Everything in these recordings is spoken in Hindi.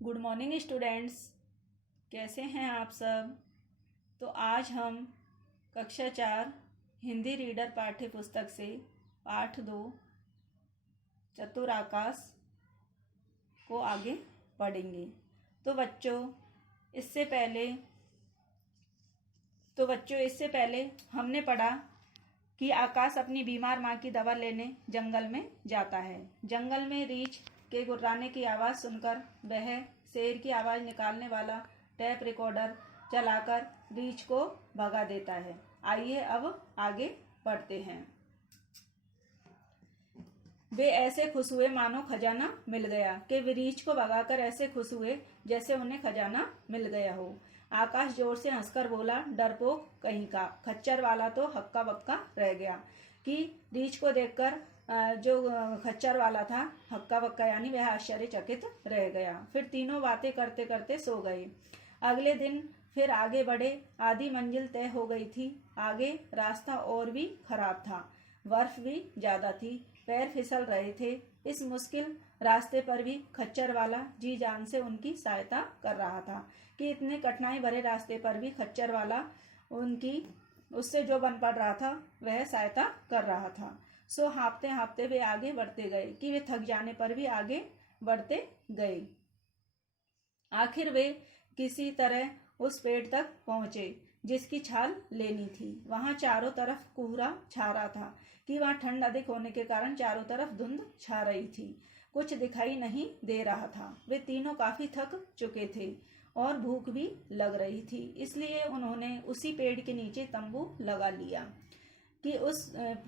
Good morning students. कैसे हैं आप सब। तो आज हम कक्षा 4 हिंदी रीडर पाठ्य पुस्तक से पाठ 2 चतुर आकाश को आगे पढ़ेंगे। तो बच्चों इससे पहले हमने पढ़ा कि आकाश अपनी बीमार माँ की दवा लेने जंगल में जाता है। जंगल में रीछ के गुर्राने की आवाज़ सुनकर वह शेर की आवाज़ निकालने वाला टेप रिकॉर्डर चलाकर रीछ को भगा देता है। आइए अब आगे पढ़ते हैं। वे ऐसे खुश हुए मानो खजाना मिल गया कि वे रीछ को भगाकर ऐसे खुश हुए जैसे उन्हें खजाना मिल गया हो। आकाश जोर से हंसकर बोला, डरपोक कहीं का। खच्चर वाला तो हक्का बक्का रह गया कि रीछ को देखकर जो खच्चर वाला था हक्का बक्का यानी वह आश्चर्यचकित रह गया। फिर तीनों बातें करते करते सो गए। अगले दिन फिर आगे बढ़े। आधी मंजिल तय हो गई थी। आगे रास्ता और भी खराब था, बर्फ भी ज्यादा थी, पैर फिसल रहे थे। इस मुश्किल रास्ते पर भी खच्चर वाला जी जान से उनकी सहायता कर रहा था कि इतने कठिनाई भरे रास्ते पर भी खच्चर वाला उससे जो बन पड़ रहा था वह सहायता कर रहा था। सो हाँफते हाँफते वे आगे बढ़ते गए कि वे थक जाने पर भी आगे बढ़ते गए। आखिर वे किसी तरह उस पेड़ तक पहुंचे जिसकी छाल लेनी थी। वहां चारों तरफ कोहरा छा रहा था कि वहां ठंड अधिक होने के कारण चारों तरफ धुंध छा रही थी, कुछ दिखाई नहीं दे रहा था। वे तीनों काफी थक चुके थे और भूख भी लग रही थी, इसलिए उन्होंने उसी पेड़ के नीचे तंबू लगा लिया कि उस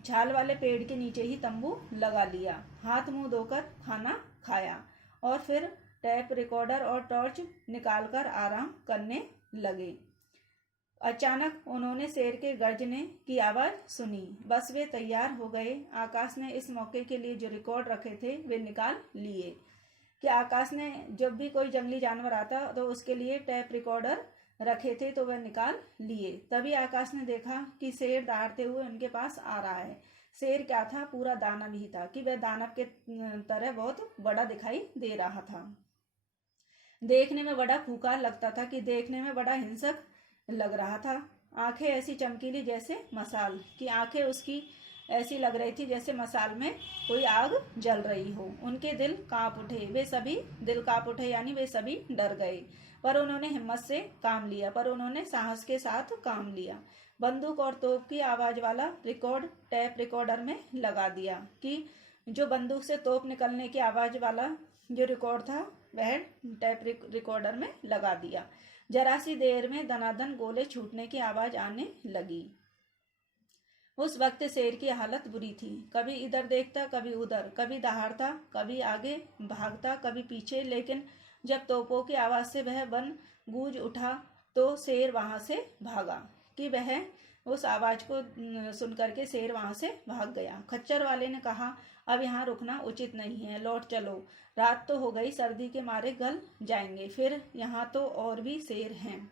छाल वाले पेड़ के नीचे ही तंबू लगा लिया। हाथ मुंह धोकर खाना खाया और फिर टेप रिकॉर्डर और टॉर्च निकालकर आराम करने लगे। अचानक उन्होंने शेर के गर्जने की आवाज सुनी। बस वे तैयार हो गए। आकाश ने इस मौके के लिए जो रिकॉर्ड रखे थे वे निकाल लिए कि आकाश ने जब भी कोई जंगली जानवर आता तो उसके लिए टेप रिकॉर्डर रखे थे तो वह निकाल लिए। तभी आकाश ने देखा कि शेर दहाड़ते हुए उनके पास आ रहा है। शेर क्या था, पूरा दानव ही था कि वह दानव के तरह बहुत बड़ा दिखाई दे रहा था। देखने में बड़ा खूंखार लगता था कि देखने में बड़ा हिंसक लग रहा था। आंखें ऐसी चमकीली जैसे मसाल की आंखें उसकी ऐसी लग रही थी जैसे मसाल में कोई आग जल रही हो। उनके दिल कांप उठे यानी वे सभी डर गए, पर उन्होंने हिम्मत से काम लिया, पर उन्होंने साहस के साथ काम लिया। बंदूक और तोप की आवाज वाला रिकॉर्ड टेप रिकॉर्डर में लगा दिया कि जो बंदूक से तोप निकलने की आवाज वाला जो रिकॉर्ड था वह टेप रिकॉर्डर में लगा दिया। जरा सी देर में दनादन गोले छूटने की आवाज आने लगी। उस वक्त शेर की हालत बुरी थी। कभी इधर देखता, कभी उधर, कभी दहाड़ता, कभी आगे भागता, कभी पीछे। लेकिन जब तोपों की आवाज से वह वन गूंज उठा तो शेर वहां से भागा कि वह उस आवाज को सुनकर के शेर वहां से भाग गया। खच्चर वाले ने कहा, अब यहाँ रुकना उचित नहीं है, लौट चलो। रात तो हो गई, सर्दी के मारे गल जाएंगे, फिर यहाँ तो और भी शेर हैं।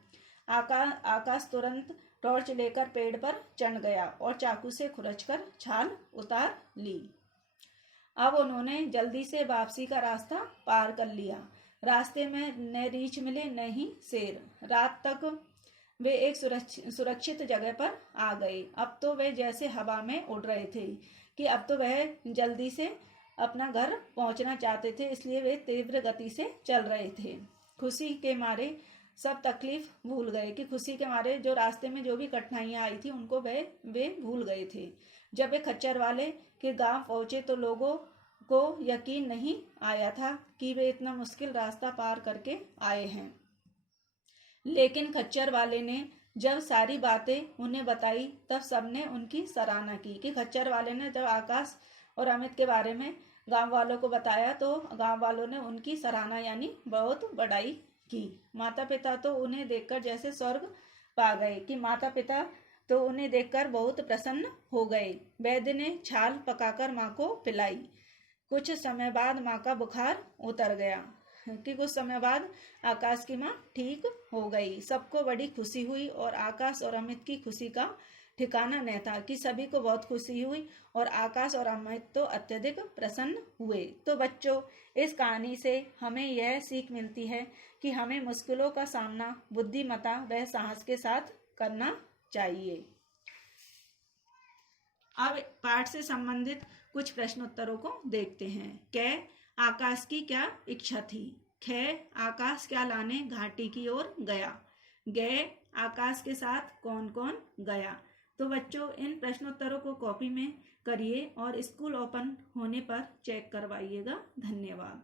आकाश तुरंत टॉर्च लेकर पेड़ पर चढ़ गया और चाकू से खुरचकर छाल उतार ली। अब उन्होंने जल्दी से वापसी का रास्ता पार कर लिया। रास्ते में न रीछ मिले न ही शेर। रात तक वे एक सुरक्षित जगह पर आ गए। अब तो वे जैसे हवा में उड़ रहे थे कि अब तो वह जल्दी से अपना घर पहुंचना चाहते थे, इसलिए वे तीव्र गति से चल रहे थे। खुशी के मारे सब तकलीफ भूल गए कि खुशी के मारे जो रास्ते में जो भी कठिनाइयां आई थी उनको वे भूल गए थे। जब वे खच्चर वाले के गांव पहुंचे तो लोगों को यकीन नहीं आया था कि वे इतना मुश्किल रास्ता पार करके आए हैं। लेकिन खच्चर वाले ने जब सारी बातें उन्हें बताई तब सबने उनकी सराहना की कि खच्चर वाले ने जब आकाश और अमित के बारे में गांव वालों को बताया तो गांव वालों ने उनकी सराहना यानी बहुत बड़ाई की। माता पिता तो उन्हें देखकर जैसे स्वर्ग पा गए कि माता पिता तो उन्हें देखकर बहुत प्रसन्न हो गए। वैद्य ने छाल पकाकर माँ को पिलाई। कुछ समय बाद माँ का बुखार उतर गया कि कुछ समय बाद आकाश की माँ ठीक हो गई। सबको बड़ी खुशी हुई और आकाश और अमित की खुशी का ठिकाना न था कि सभी को बहुत खुशी हुई और आकाश और अमित तो अत्यधिक प्रसन्न हुए। तो बच्चों, इस कहानी से हमें यह सीख मिलती है कि हमें मुश्किलों का सामना बुद्धिमत्ता व साहस के साथ करना चाहिए। अब पाठ से संबंधित कुछ प्रश्नोत्तरों को देखते हैं। क, आकाश की क्या इच्छा थी? ख, आकाश क्या लाने घाटी की ओर गया? ग, आकाश के साथ कौन कौन गया? तो बच्चों, इन प्रश्नोत्तरों को कॉपी में करिए और स्कूल ओपन होने पर चेक करवाइएगा। धन्यवाद।